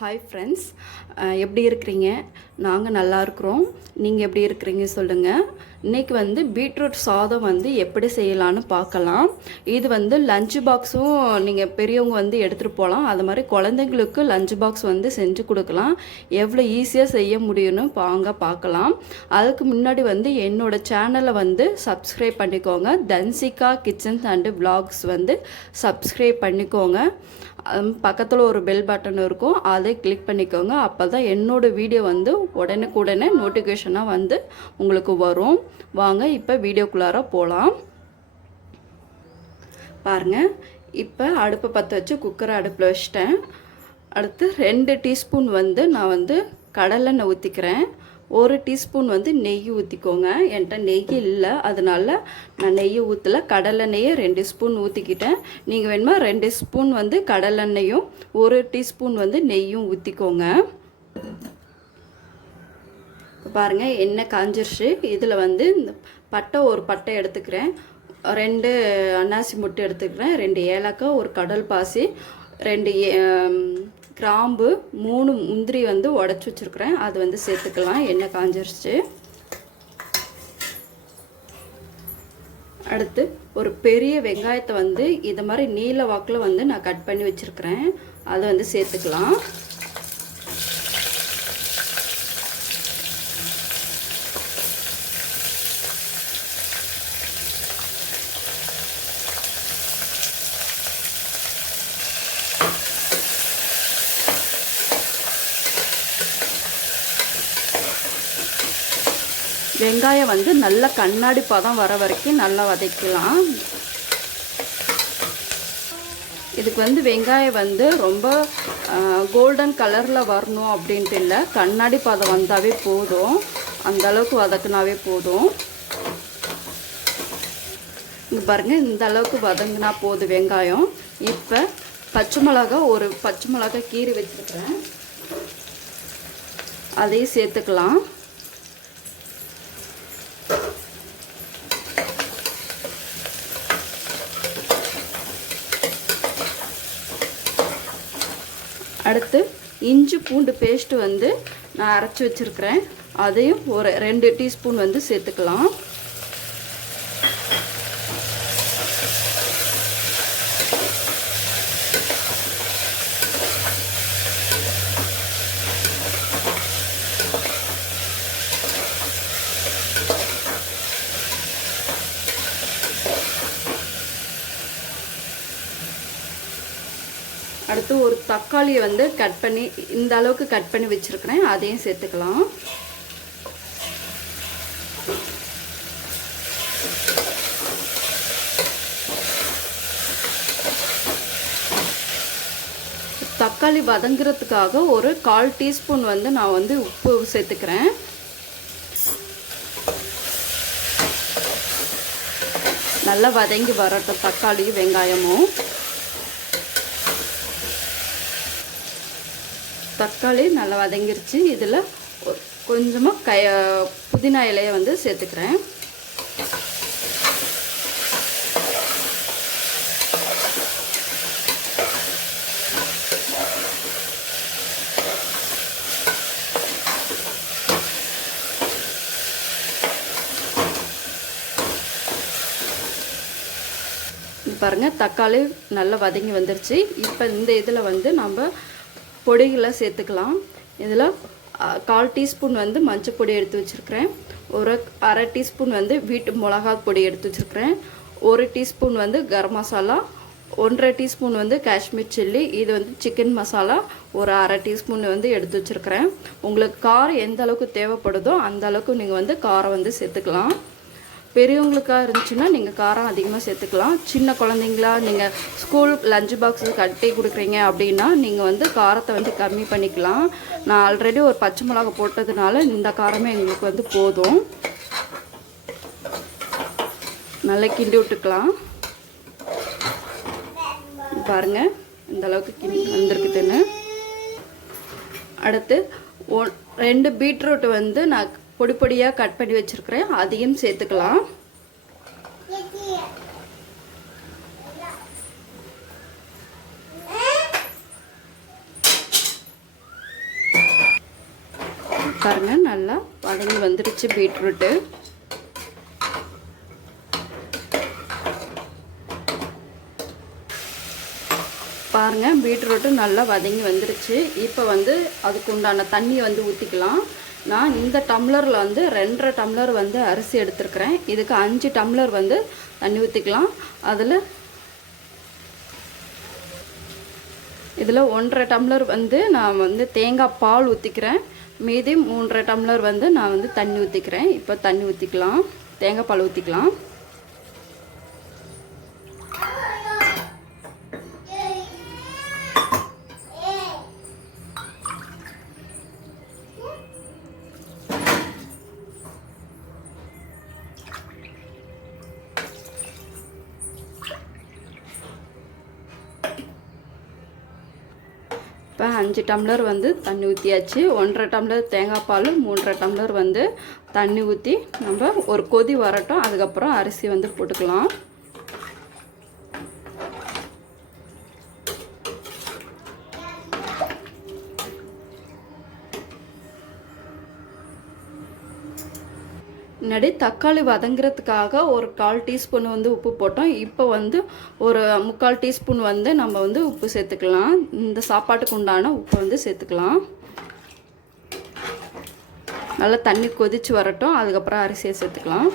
Hi friends, எப்படி இருக்கிறீங்க? நாங்கள் நல்லா இருக்கிறோம். நீங்கள் எப்படி இருக்கிறீங்க சொல்லுங்கள். இன்றைக்கி பீட்ரூட் சாதம் எப்படி செய்யலான்னு பார்க்கலாம். இது லஞ்ச் பாக்ஸும் நீங்கள் பெரியவங்க எடுத்துகிட்டு போகலாம். அது மாதிரி குழந்தைங்களுக்கு லஞ்ச் பாக்ஸ் செஞ்சு கொடுக்கலாம். எவ்வளோ ஈஸியாக செய்ய முடியும்னு வாங்க பார்க்கலாம். அதுக்கு முன்னாடி என்னோடய சேனலை சப்ஸ்கிரைப் பண்ணிக்கோங்க. Dhanshika kitchens and vlogs subscribe பண்ணிக்கோங்க. பக்கத்தில் ஒரு பெல் பட்டன் இருக்கும், அதை கிளிக் பண்ணிக்கோங்க. அப்போ தான் என்னோடய வீடியோ உடனுக்குடனே நோட்டிஃபிகேஷனாக உங்களுக்கு வரும். வாங்க இப்போ வீடியோக்குள்ளார போகலாம். பாருங்கள், இப்போ அடுப்பை பற்ற வச்சு குக்கரை அடுப்பில் வச்சிட்டேன். அடுத்து 2 டீஸ்பூன் நான் கடலெண்ணெய் ஊற்றிக்கிறேன். 1 டீஸ்பூன் நெய் ஊற்றிக்கோங்க. என்கிட்ட நெய் இல்லை, அதனால நான் நெய் ஊற்றலை. கடலெண்ணெயை 2 ஸ்பூன் ஊற்றிக்கிட்டேன். நீங்கள் வேணுமா 2 ஸ்பூன் கடலெண்ணெயும் 1 டீஸ்பூன் நெய்யும் ஊற்றிக்கோங்க. பாருங்கள், எண்ணெய் காஞ்சிருச்சு. இதில் இந்த பட்டை, ஒரு பட்டை எடுத்துக்கிறேன், 2 அன்னாசி முட்டை எடுத்துக்கிறேன், 2 ஏலக்காய், ஒரு கடல் பாசி, 2 கிராம்பு, 3 முந்திரி உடச்சி வச்சுருக்கிறேன். அது சேர்த்துக்கலாம். எண்ணெய் காஞ்சிருச்சு. அடுத்து ஒரு பெரிய வெங்காயத்தை இதை மாதிரி நீல வாக்கில் நான் கட் பண்ணி வச்சுருக்கிறேன். அதை சேர்த்துக்கலாம். வெங்காயம் நல்லா கண்ணாடி பதம் வர வரைக்கும் நல்லா வதக்கலாம். இதுக்கு வெங்காயம் ரொம்ப கோல்டன் கலரில் வரணும் அப்படின்ட்டு இல்லை, கண்ணாடி பதம் வந்தாவே போதும். அந்த அளவுக்கு வதக்குனாவே போதும். இங்கே பாருங்கள், இந்த அளவுக்கு வதங்கினா போதும் வெங்காயம். இப்போ பச்சை மிளகா, ஒரு பச்சை மிளகா கீறி வச்சுருக்கிறேன், அதையும் சேர்த்துக்கலாம். அடுத்து இஞ்சி பூண்டு பேஸ்ட்டு நான் அரைச்சி வச்சுருக்கிறேன், அதையும் ஒரு 2 டீஸ்பூன் சேர்த்துக்கலாம். அடுத்து ஒரு தக்காளியை கட் பண்ணி, இந்த அளவுக்கு கட் பண்ணி வச்சுருக்கிறேன், அதையும் சேர்த்துக்கலாம். தக்காளி வதங்குறதுக்காக ஒரு 1/4 டீஸ்பூன் நான் உப்பு சேர்த்துக்கிறேன். நல்லா வதங்கி வரட்டும் தக்காளியும் வெங்காயமும். தக்காளி நல்லா வதங்கிருச்சு. இதில் கொஞ்சமாக புதினா இலையை சேர்த்துக்கிறேன். பாருங்கள், தக்காளி நல்லா வதங்கி வந்துருச்சு. இப்போ இந்த இதில் நம்ம பொடிகளை சேர்த்துக்கலாம். இதில் 1/4 டீஸ்பூன் மஞ்சள் பொடி எடுத்து வச்சுருக்கிறேன், ஒரு 1/2 டீஸ்பூன் வீட்டு மிளகா பொடி எடுத்து வச்சுருக்கிறேன், 1 teaspoon garam masala, 1/2 teaspoon Kashmir chilli, இது சிக்கன் மசாலா ஒரு 1/2 டீஸ்பூன் எடுத்து வச்சுருக்கிறேன். உங்களுக்கு காரம் எந்த அளவுக்கு தேவைப்படுதோ அந்த அளவுக்கு நீங்கள் காரம் சேர்த்துக்கலாம். பெரியவங்களுக்காக இருந்துச்சுன்னா நீங்கள் காரம் அதிகமாக சேர்த்துக்கலாம். சின்ன குழந்தைங்களா நீங்கள் ஸ்கூல் லஞ்ச் பாக்ஸு கட்டி கொடுக்குறீங்க அப்படின்னா நீங்கள் காரத்தை கம்மி பண்ணிக்கலாம். நான் ஆல்ரெடி ஒரு பச்சை மிளகா போட்டதுனால இந்த காரமே எங்களுக்கு போதும். நல்லா கிண்டி விட்டுக்கலாம். பாருங்கள், இந்த அளவுக்கு கிண்டி வந்திருக்குதுன்னு. அடுத்து 2 பீட்ரூட் நான் பொடி பொடியாக கட் பண்ணி வச்சுருக்கிறேன், அதையும் சேர்த்துக்கலாம். பாருங்கள் நல்லா வதங்கி வந்துடுச்சு பீட்ரூட்டு. பாருங்கள் பீட்ரூட்டு நல்லா வதங்கி வந்துடுச்சு. இப்போ வந்து அதுக்கு உண்டான தண்ணியை வந்து ஊற்றிக்கலாம். நான் இந்த டம்ளரில் வந்து 2.5 டம்ளர் வந்து அரிசி எடுத்துருக்கிறேன். இதுக்கு 5 டம்ளர் வந்து தண்ணி ஊற்றிக்கலாம். இதில் 1.5 டம்ளர் வந்து நான் வந்து தேங்காய் பால் ஊற்றிக்கிறேன். மீதி 3.5 டம்ளர் வந்து நான் வந்து தண்ணி ஊற்றிக்கிறேன். இப்போ தண்ணி ஊற்றிக்கலாம், தேங்காய் பால் ஊற்றிக்கலாம். இப்போ 5 டம்ளர் வந்து தண்ணி ஊற்றியாச்சு. 1.5 டம்ளர் தேங்காய் பால், 3.5 டம்ளர் வந்து தண்ணி ஊற்றி நம்ம ஒரு கொதி வரட்டும். அதுக்கப்புறம் அரிசி வந்து போட்டுக்கலாம். முன்னாடி தக்காளி வதங்குறதுக்காக ஒரு 1/4 டீஸ்பூன் வந்து உப்பு போட்டோம். இப்போ வந்து ஒரு 3/4 டீஸ்பூன் வந்து நம்ம வந்து உப்பு சேர்த்துக்கலாம். இந்த சாப்பாட்டுக்கு உண்டான உப்பு வந்து சேர்த்துக்கலாம். நல்லா தண்ணி கொதித்து வரட்டும். அதுக்கப்புறம் அரிசியை சேர்த்துக்கலாம்.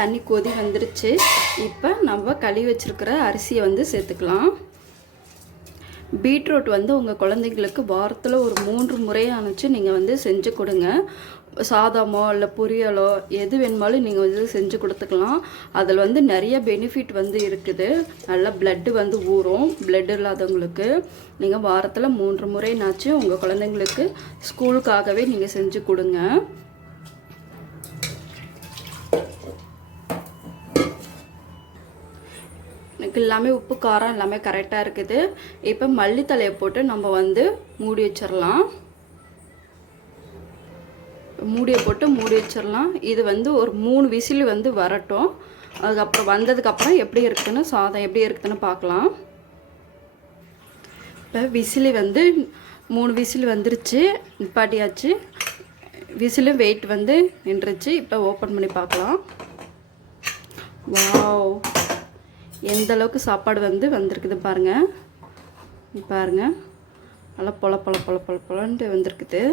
தண்ணி கொதி வந்துருச்சு. இப்போ நம்ம கழுவி வச்சுருக்கிற அரிசியை வந்து சேர்த்துக்கலாம். பீட்ரூட் வந்து உங்கள் குழந்தைங்களுக்கு வாரத்தில் ஒரு 3 முறையானுச்சு நீங்கள் வந்து செஞ்சு கொடுங்க. சாதமோ இல்லை பொரியலோ எது வேணுமாலும் நீங்கள் வந்து செஞ்சு கொடுத்துக்கலாம். அதில் வந்து நிறைய பெனிஃபிட் வந்து இருக்குது. நல்லா பிளட்டு வந்து ஊறும். பிளட் இல்லாதவங்களுக்கு நீங்கள் வாரத்தில் 3 முறைனாச்சும் உங்கள் குழந்தைங்களுக்கு ஸ்கூலுக்காகவே நீங்கள் செஞ்சு கொடுங்க. எனக்கு எல்லாமே உப்பு காரம் எல்லாமே கரெக்டாக இருக்குது. இப்போ மல்லித்தலையை போட்டு நம்ம வந்து மூடி வச்சிடலாம். மூடியை போட்டு மூடி வச்சிடலாம். இது வந்து ஒரு 3 விசில் வந்து வரட்டும். அதுக்கப்புறம் வந்ததுக்கப்புறம் எப்படி இருக்குதுன்னு சாதம் எப்படி இருக்குதுன்னு பார்க்கலாம். இப்போ விசிலி வந்து 3 விசில் வந்துருச்சு. நிப்பாட்டியாச்சு. விசிலும் வெயிட் வந்து நின்றுச்சு. இப்போ ஓப்பன் பண்ணி பார்க்கலாம். வாவ், எந்த அளவுக்கு சாப்பாடு வந்து வந்திருக்குது பாருங்கள். பாருங்கள் நல்லா பொல பொல பொல பொல பொலன்ட்டு வந்திருக்குது.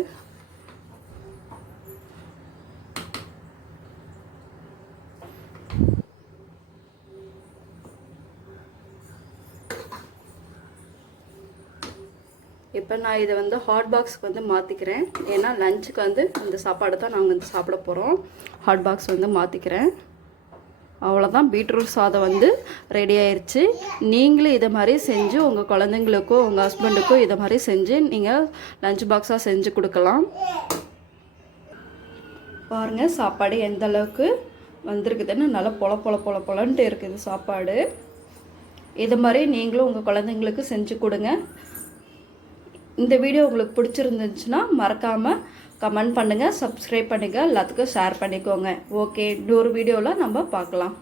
இப்போ நான் இதை வந்து ஹாட் பாக்ஸ்க்கு வந்து மாற்றிக்கிறேன். ஏன்னா லஞ்சுக்கு வந்து இந்த சாப்பாடு தான் நாங்கள் வந்து சாப்பிட போகிறோம். ஹாட் பாக்ஸ் வந்து மாற்றிக்கிறேன். அவ்வளோதான், பீட்ரூட் சாதம் வந்து ரெடி ஆயிடுச்சு. நீங்களும் இதை மாதிரி செஞ்சு உங்கள் குழந்தைங்களுக்கோ உங்கள் ஹஸ்பண்டுக்கோ இதை மாதிரி செஞ்சு நீங்கள் லஞ்ச் பாக்ஸாக செஞ்சு கொடுக்கலாம். பாருங்கள் சாப்பாடு எந்த அளவுக்கு வந்திருக்குதுன்னு நல்லா பொல பொல பொல பொலன்ட்டு இருக்குது சாப்பாடு. இது மாதிரி நீங்களும் உங்கள் குழந்தைங்களுக்கு செஞ்சு கொடுங்க. இந்த வீடியோ உங்களுக்கு பிடிச்சிருந்துச்சுன்னா மறக்காமல் கமெண்ட் பண்ணுங்கள், சப்ஸ்கிரைப் பண்ணுங்கள், எல்லாத்துக்கும் ஷேர் பண்ணிக்கோங்க. ஓகே, இன்னொரு வீடியோவில் நம்ம பார்க்கலாம்.